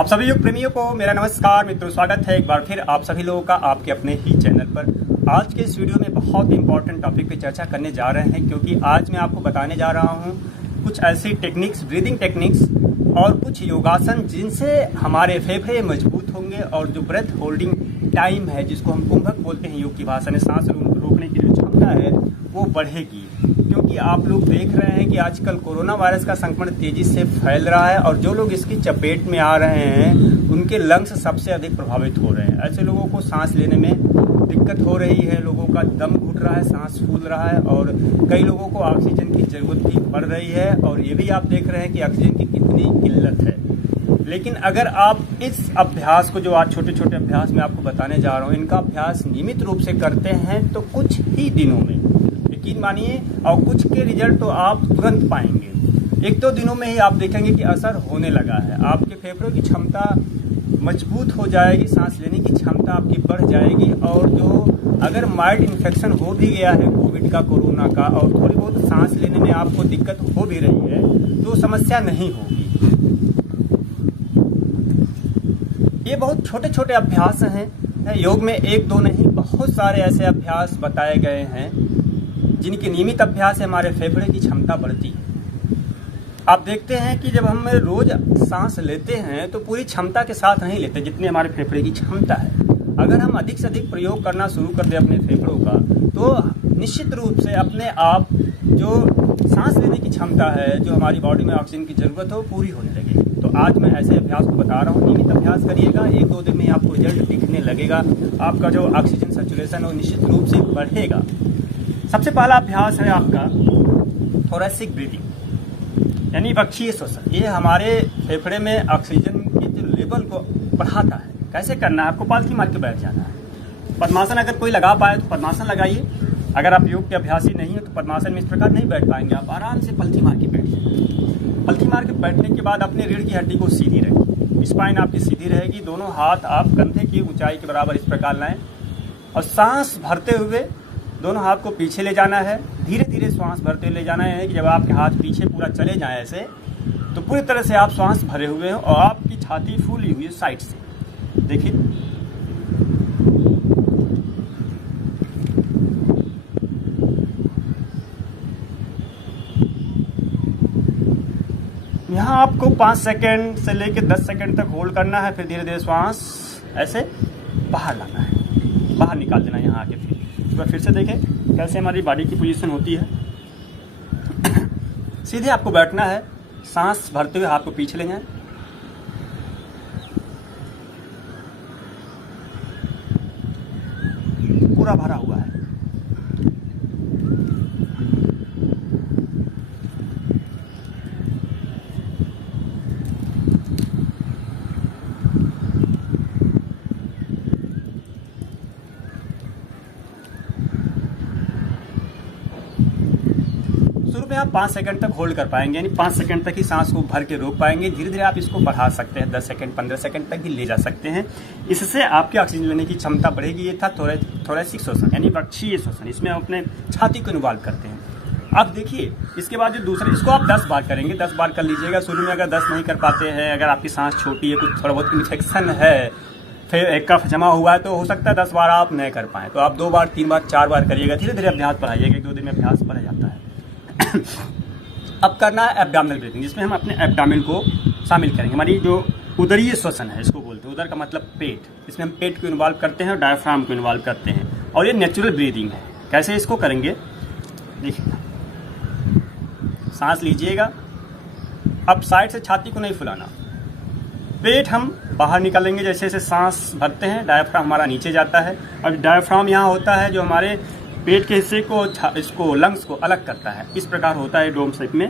आप सभी योग प्रेमियों को मेरा नमस्कार मित्रों, स्वागत है एक बार फिर आप सभी लोगों का आपके अपने ही चैनल पर। आज के इस वीडियो में बहुत इंपॉर्टेंट टॉपिक पे चर्चा करने जा रहे हैं, क्योंकि आज मैं आपको बताने जा रहा हूं कुछ ऐसी टेक्निक्स, ब्रीदिंग टेक्निक्स और कुछ योगासन जिनसे हमारे फेफड़े मजबूत होंगे और जो ब्रेथ होल्डिंग टाइम है, जिसको हम कुंभक बोलते हैं योग की भाषा में, सांस रोकने की जो क्षमता है वो बढ़ेगी। क्योंकि आप लोग देख रहे हैं कि आजकल कोरोना वायरस का संक्रमण तेजी से फैल रहा है और जो लोग इसकी चपेट में आ रहे हैं उनके लंग्स सबसे अधिक प्रभावित हो रहे हैं। ऐसे लोगों को सांस लेने में दिक्कत हो रही है, लोगों का दम घुट रहा है, सांस फूल रहा है और कई लोगों को ऑक्सीजन की जरूरत भी पड़ रही है। और ये भी आप देख रहे हैं कि ऑक्सीजन की कितनी किल्लत है। लेकिन अगर आप इस अभ्यास को, जो आज छोटे छोटे अभ्यास मैं आपको बताने जा रहा हूँ, इनका अभ्यास नियमित रूप से करते हैं तो कुछ ही दिनों में, यकीन मानिए, और कुछ के रिजल्ट तो आप तुरंत पाएंगे। एक दो दिनों में ही आप देखेंगे कि असर होने लगा है। आपके फेफड़ों की क्षमता मजबूत हो जाएगी, सांस लेने की क्षमता आपकी बढ़ जाएगी। और जो अगर माइल्ड इन्फेक्शन हो भी गया है कोविड का, कोरोना का, और थोड़ी बहुत सांस लेने में आपको दिक्कत हो भी रही है, तो समस्या नहीं होगी। ये बहुत छोटे छोटे अभ्यास हैं। योग में एक दो नहीं, बहुत सारे ऐसे अभ्यास बताए गए हैं जिनके नियमित अभ्यास से हमारे फेफड़े की क्षमता बढ़ती है। आप देखते हैं कि जब हम रोज सांस लेते हैं तो पूरी क्षमता के साथ नहीं लेते जितनी हमारे फेफड़े की क्षमता है। अगर हम अधिक से अधिक प्रयोग करना शुरू कर दें अपने फेफड़ों का, तो निश्चित रूप से अपने आप जो सांस लेने की क्षमता है, जो हमारी बॉडी में ऑक्सीजन की जरूरत हो, पूरी होने लगेगी। तो आज मैं ऐसे अभ्यास को बता रहा हूँ, नियमित अभ्यास करिएगा, एक दो दिन में आपको रिजल्ट दिखने लगेगा। आपका जो ऑक्सीजन सर्कुलेशन है निश्चित रूप से बढ़ेगा। सबसे पहला अभ्यास है आपका थोरैसिक ब्रीदिंग, यानी वक्षीय श्वसन। ये हमारे फेफड़े में ऑक्सीजन के जो लेवल को बढ़ाता है। कैसे करना है? आपको पालथी मार के बैठ जाना है। पद्मासन अगर कोई लगा पाए तो पद्मासन लगाइए। अगर आप योग के अभ्यासी नहीं है तो पद्मासन में इस प्रकार नहीं बैठ पाएंगे। आप आराम से पलथी मार के बैठिए। पलथी मार के बैठने के बाद अपने रीढ़ की हड्डी को सीधी रखें, स्पाइन आपकी सीधी रहेगी। दोनों हाथ आप कंधे की ऊंचाई के बराबर इस प्रकार लाएं और सांस भरते हुए दोनों हाथ को पीछे ले जाना है। धीरे धीरे श्वास भरते हुए ले जाना है कि जब आपके हाथ पीछे पूरा चले जाएं ऐसे, तो पूरी तरह से आप श्वास भरे हुए हैं और आपकी छाती फूली हुई है साइड से। देखिए, यहाँ आपको 5 सेकंड से लेकर 10 सेकंड तक होल्ड करना है। फिर धीरे धीरे श्वास ऐसे बाहर लाना है, बाहर निकाल देना है यहाँ आके। फिर से देखें कैसे हमारी बॉडी की पोजीशन होती है। सीधे आपको बैठना है, सांस भरते हुए हाथ को पीछे ले जाएं। पूरा भरा हुआ है। शुरू में आप 5 सेकंड तक होल्ड कर पाएंगे, यानी 5 सेकंड तक ही सांस को भर के रोक पाएंगे। धीरे धीरे आप इसको बढ़ा सकते हैं, 10 सेकंड 15 सेकंड तक भी ले जा सकते हैं। इससे आपकी ऑक्सीजन लेने की क्षमता बढ़ेगी। ये था थोरैसिक श्वसन, यानी वक्षीय श्वसन। इसमें हम अपने छाती को इन्वॉल्व करते हैं। अब देखिए, इसके बाद जो दूसरा, इसको आप 10 बार करेंगे। 10 बार कर लीजिएगा। शुरू में अगर 10 नहीं कर पाते हैं, अगर आपकी सांस छोटी है, कुछ थोड़ा बहुत इन्फेक्शन है, फिर एक कफ जमा हुआ है, तो हो सकता है 10 बार आप नहीं कर पाएँ। तो आप 2 बार 3 बार 4 बार करिएगा। धीरे धीरे अभ्यास बढ़ाइएगा, 1-2 दिन में अभ्यास बढ़ जाता है। अब करना है एब्डोमिनल ब्रीथिंग, जिसमें हम अपने एब्डोमेन को शामिल करेंगे। हमारी जो उदरीय श्वसन है, इसको बोलते हैं। उदर का मतलब पेट। इसमें हम पेट को इन्वॉल्व करते हैं और डायफ्राम को इन्वॉल्व करते हैं। और ये नेचुरल ब्रीदिंग है। कैसे इसको करेंगे देखिए, सांस लीजिएगा। अब साइड से छाती को नहीं फुलाना, पेट हम बाहर निकालेंगे। जैसे जैसे सांस भरते हैं डायफ्राम हमारा नीचे जाता है। अब डायफ्राम यहाँ होता है जो हमारे पेट के हिस्से को, इसको, लंग्स को अलग करता है। इस प्रकार होता है डोम शेप में।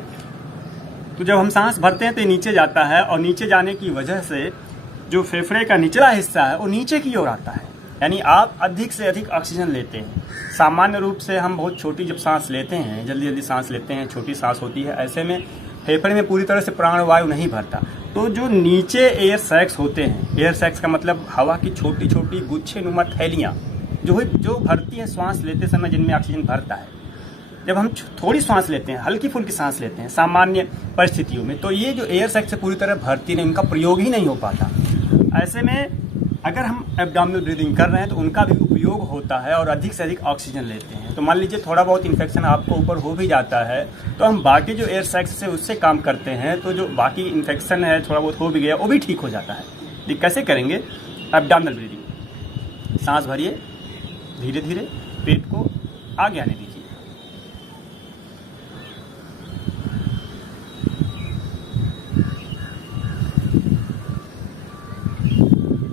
तो जब हम सांस भरते हैं तो नीचे जाता है और नीचे जाने की वजह से जो फेफड़े का निचला हिस्सा है वो नीचे की ओर आता है, यानी आप अधिक से अधिक ऑक्सीजन लेते हैं। सामान्य रूप से हम बहुत छोटी जब सांस लेते हैं, जल्दी जल्दी सांस लेते हैं, छोटी सांस होती है, ऐसे में फेफड़े में पूरी तरह से प्राणवायु नहीं भरता। तो जो नीचे एयर सैक्स होते हैं, एयर सैक्स का मतलब हवा की छोटी छोटी गुच्छे नुमा थैलियाँ जो भरती है श्वास लेते समय, जिनमें ऑक्सीजन भरता है, जब हम थोड़ी सांस लेते हैं, हल्की फुल्की सांस लेते हैं सामान्य परिस्थितियों में, तो ये जो एयर सैक से पूरी तरह भरती नहीं, उनका प्रयोग ही नहीं हो पाता। ऐसे में अगर हम एब्डोमिनल ब्रीदिंग कर रहे हैं तो उनका भी उपयोग होता है और अधिक से अधिक ऑक्सीजन लेते हैं। तो मान लीजिए थोड़ा बहुत इन्फेक्शन आपको ऊपर हो भी जाता है, तो हम बाकी जो एयर सैक्स से उससे काम करते हैं, तो जो बाकी इन्फेक्शन है थोड़ा बहुत हो भी गया वो भी ठीक हो जाता है। ये कैसे करेंगे? Abdominal breathing. सांस भरिए, धीरे धीरे पेट को आगे आने दीजिए।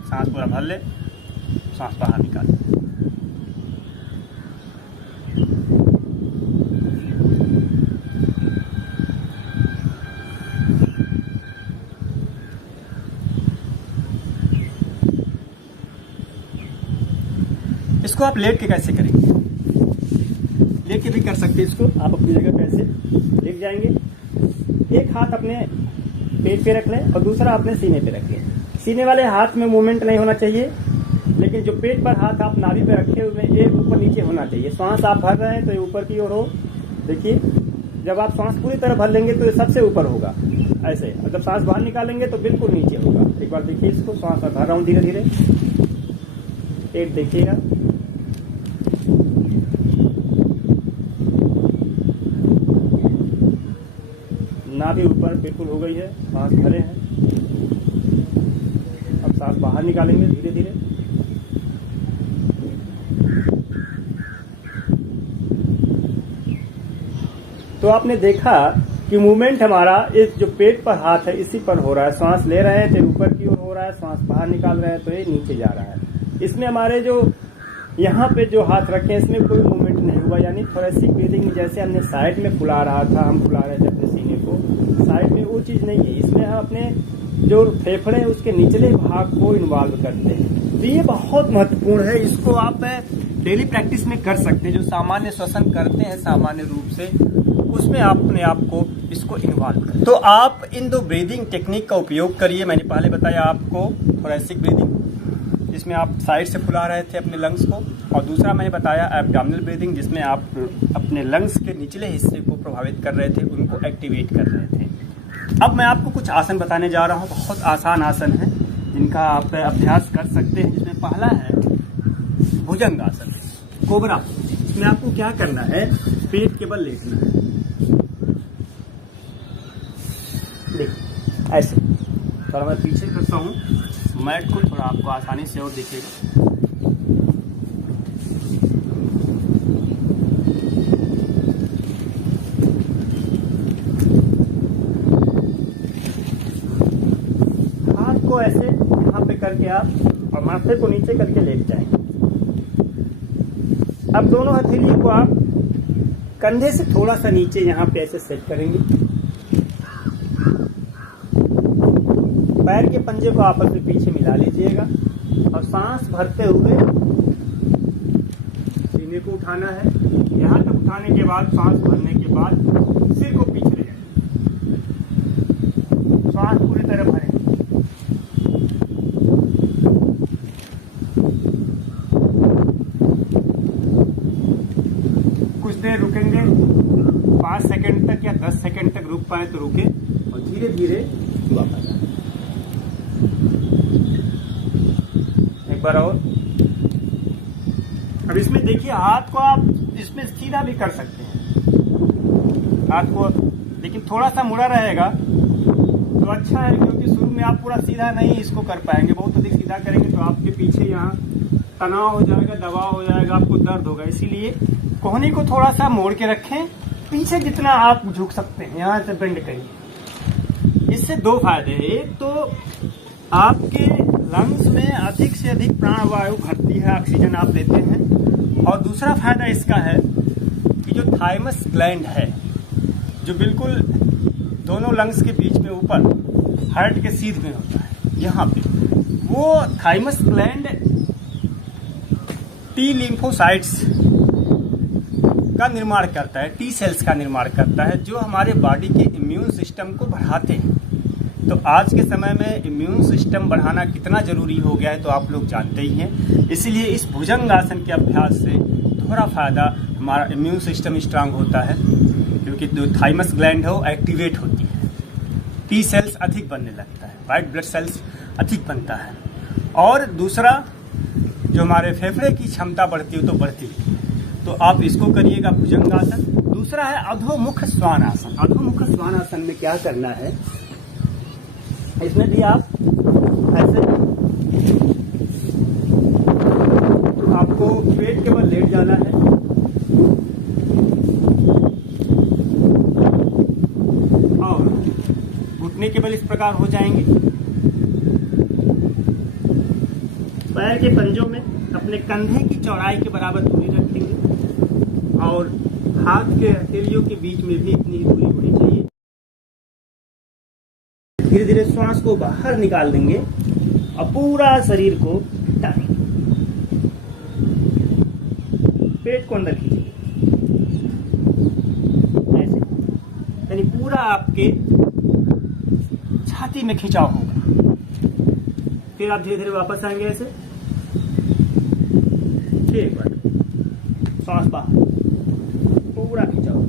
सांस पूरा भर ले, सांस बाहर निकाले। इसको आप लेट के कैसे करेंगे? लेट के भी कर सकते हैं इसको। आप अपनी जगह कैसे लेट जाएंगे, एक हाथ अपने पेट पे रख लें और दूसरा अपने सीने पे रख लें। सीने वाले हाथ में मूवमेंट नहीं होना चाहिए, लेकिन जो पेट पर हाथ आप नाभि पे रखे हुए ये ऊपर नीचे होना चाहिए। श्वास आप भर रहे हैं तो ये ऊपर की ओर हो। देखिए, जब आप सांस पूरी तरह भर लेंगे तो ये सबसे ऊपर होगा ऐसे, और जब सांस बाहर निकालेंगे तो बिल्कुल नीचे होगा। एक बार देखिए इसको, सांस भर रहा हूँ धीरे धीरे, पेट देखिएगा। नाभि ऊपर बिल्कुल हो गई है, सांस भरे हैं। अब सांस बाहर निकालेंगे धीरे धीरे। तो आपने देखा कि मूवमेंट हमारा इस जो पेट पर हाथ है इसी पर हो रहा है। सांस ले रहे हैं तो ऊपर की ओर हो रहा है, सांस बाहर निकाल रहे हैं तो ये नीचे जा रहा है। इसमें हमारे जो यहाँ पे जो हाथ रखे हैं इसमें कोई मूवमेंट नहीं हुआ, यानी थोरेसिक ब्रीदिंग जैसे हमने साइड में फुला रहा था, हम फुला रहे थे अपने सीने को साइड में, वो चीज नहीं है। इसमें हम अपने जो फेफड़े हैं उसके निचले भाग को इन्वॉल्व करते हैं। तो ये बहुत महत्वपूर्ण है। इसको आप डेली प्रैक्टिस में कर सकते हैं। जो सामान्य श्वसन करते हैं सामान्य रूप से, उसमें आप अपने आप को इसको इन्वॉल्व करें। तो आप इन दो ब्रीदिंग टेक्निक का उपयोग करिए। मैंने पहले बताया आपको थोरेसिक ब्रीदिंग, जिसमें आप साइड से फुला रहे थे अपने लंग्स को, और दूसरा मैंने बताया एब्डोमिनल ब्रीदिंग, जिसमें आप अपने लंग्स के निचले हिस्से को प्रभावित कर रहे थे, उनको एक्टिवेट कर रहे थे। अब मैं आपको कुछ आसन बताने जा रहा हूँ। बहुत आसान आसन है जिनका आप अभ्यास कर सकते हैं। जिसमें पहला है भुजंग आसन, कोबरा। इसमें आपको क्या करना है, पेट के बल लेटना है। देखिए ऐसे, थोड़ा मैं पीछे करता हूँ मैट को, थोड़ा आपको आसानी से और दिखेगा। हाथ को ऐसे यहाँ पे करके आप और माथे को नीचे करके लेट जाएंगे। अब दोनों हथेली को आप कंधे से थोड़ा सा नीचे यहाँ पे ऐसे सेट करेंगे। पैर के पंजे को आपस में पीछे मिला लीजिएगा और सांस भरते हुए सीने को उठाना है। यहाँ तक उठाने के बाद सांस भरने के बाद सिर को पीछे ले जाए, सांस पूरी तरह भरें। कुछ देर रुकेंगे, 5 सेकंड तक या 10 सेकंड तक रुक पाए तो रुके और धीरे धीरे वापस आए। एक बार और। अब इसमें देखिए, हाथ को आप इसमें सीधा भी कर सकते हैं हाथ को, लेकिन थोड़ा सा मुड़ा रहेगा तो अच्छा है, क्योंकि शुरू में आप पूरा सीधा नहीं इसको कर पाएंगे। बहुत अधिक सीधा करेंगे तो आपके पीछे यहाँ तनाव हो जाएगा, दबाव हो जाएगा, आपको दर्द होगा। इसीलिए कोहनी को थोड़ा सा मोड़ के रखें, पीछे जितना आप झुक सकते हैं यहाँ से बेंड करिए। इससे दो फायदे हैं। एक तो आपके लंग्स में अधिक से अधिक प्राणवायु भरती है, ऑक्सीजन आप लेते हैं। और दूसरा फायदा इसका है कि जो थाइमस ग्लैंड है, जो बिल्कुल दोनों लंग्स के बीच में ऊपर हार्ट के सीध में होता है यहाँ पे, वो थाइमस ग्लैंड टी लिम्फोसाइट्स का निर्माण करता है, टी सेल्स का निर्माण करता है, जो हमारे बॉडी के इम्यून सिस्टम को बढ़ाते हैं। तो आज के समय में इम्यून सिस्टम बढ़ाना कितना जरूरी हो गया है तो आप लोग जानते ही हैं। इसीलिए इस भुजंग आसन के अभ्यास से थोड़ा फायदा हमारा इम्यून सिस्टम स्ट्रांग होता है, क्योंकि जो थाइमस ग्लैंड है वो एक्टिवेट होती है, टी सेल्स अधिक बनने लगता है, वाइट ब्लड सेल्स अधिक बनता है। और दूसरा जो हमारे फेफड़े की क्षमता बढ़ती है तो बढ़ती है। तो आप इसको करिएगा भुजंगासन। दूसरा है अधोमुख श्वानासन। अधोमुख श्वानासन में क्या करना है, इसमें भी आप ऐसे आपको पेट के बल लेट जाना है और घुटने के बल इस प्रकार हो जाएंगे। पैर के पंजों में अपने कंधे की चौड़ाई के बराबर दूरी रखेंगे और हाथ के हथेलियों के बीच में भी इतनी दूरी होनी चाहिए। धीरे धीरे श्वास को बाहर निकाल देंगे और पूरा शरीर को टानेंगे, पेट को अंदर खींचेंगे ऐसे, यानी पूरा आपके छाती में खिंचाव होगा। फिर आप धीरे धीरे वापस आएंगे ऐसे, एक बार सांस बाहर, पूरा खिंचाव।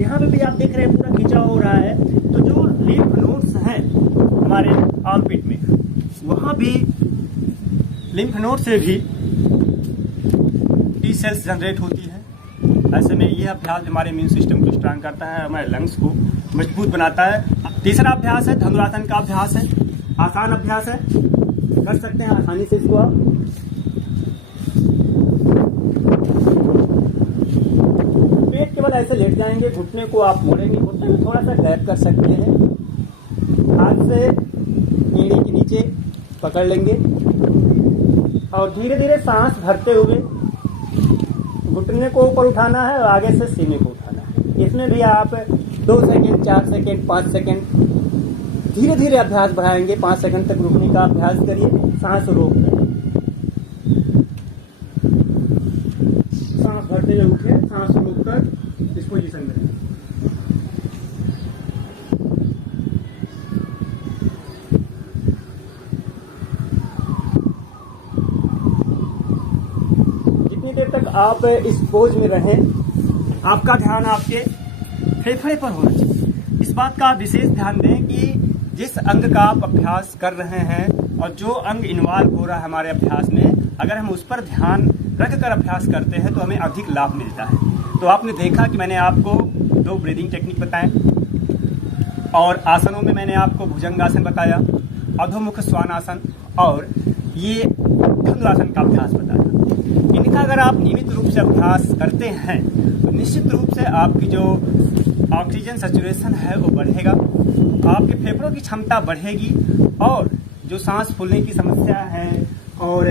यहाँ पे भी आप देख रहे हैं पूरा खिंचाव हो रहा है। तो जो लिम्फ नोड्स हैं हमारे आर्मपिट में, वहां भी लिम्फ नोड से भी टी सेल्स जनरेट होती है। ऐसे में यह अभ्यास हमारे इम्यून सिस्टम को स्ट्रांग करता है, हमारे लंग्स को मजबूत बनाता है। तीसरा अभ्यास है धनुरासन का अभ्यास है। आसान अभ्यास है, कर सकते हैं आसानी से इसको आप। पेट केवल ऐसे लेट जाएंगे, घुटने को आप मोड़ेंगे, घुटने में थोड़ा सा गैप कर सकते हैं, हाथ से एड़ी के नीचे पकड़ लेंगे और धीरे धीरे सांस भरते हुए घुटने को ऊपर उठाना है और आगे से सीने को उठाना है। इसमें भी आप 2 सेकेंड, 4 सेकेंड, 5 सेकेंड धीरे धीरे अभ्यास बढ़ाएंगे। 5 सेकंड तक रुकने का अभ्यास करिए, सांस रोक कर, सांस भरते हुए उठे, सांस रोक कर इस पोजीशन में रहें। जितनी देर तक आप इस पोज में रहें, आपका ध्यान आपके फेफड़े पर होना चाहिए। इस बात का आप विशेष ध्यान दें कि जिस अंग का आप अभ्यास कर रहे हैं और जो अंग इन्वॉल्व हो रहा है हमारे अभ्यास में, अगर हम उस पर ध्यान रख कर अभ्यास करते हैं तो हमें अधिक लाभ मिलता है। तो आपने देखा कि मैंने आपको 2 ब्रीदिंग टेक्निक बताएं और आसनों में मैंने आपको भुजंगासन बताया, अधोमुख श्वानासन और ये धनुरासन का अभ्यास बताया। इनका अगर आप नियमित रूप से अभ्यास करते हैं तो निश्चित रूप से आपकी जो ऑक्सीजन सैचुरेशन है वो बढ़ेगा, आपके फेफड़ों की क्षमता बढ़ेगी और जो सांस फूलने की समस्या है और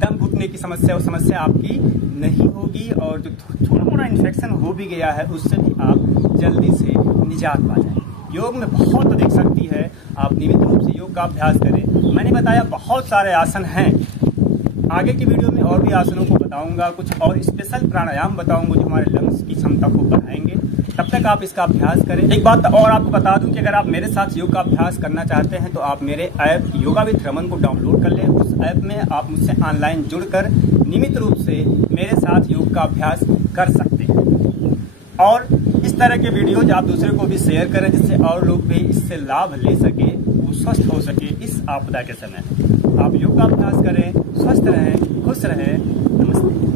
दम घुटने की समस्या, वो समस्या आपकी नहीं होगी और जो थोड़ा मोड़ा इन्फेक्शन हो भी गया है उससे भी आप जल्दी से निजात पा जाएंगे। योग में बहुत अधिक शक्ति है, आप नियमित रूप से योग का अभ्यास करें। मैंने बताया बहुत सारे आसन हैं, आगे की वीडियो में और भी आसनों को बताऊंगा, कुछ और स्पेशल प्राणायाम बताऊंगा जो हमारे लंग्स की क्षमता को बढ़ाएंगे। तब तक आप इसका अभ्यास करें। एक बात और आपको बता दूं कि अगर आप मेरे साथ योग का अभ्यास करना चाहते हैं तो आप मेरे ऐप योगा विद रमन को डाउनलोड कर लें। उस ऐप में आप मुझसे ऑनलाइन जुड़कर नियमित रूप से मेरे साथ योग का अभ्यास कर सकते हैं और इस तरह के वीडियोज आप दूसरे को भी शेयर करें जिससे और लोग भी इससे लाभ ले सके, वो स्वस्थ हो सके। इस आपदा के समय आप योग का अभ्यास करें, स्वस्थ रहें, खुश रहें। नमस्ते।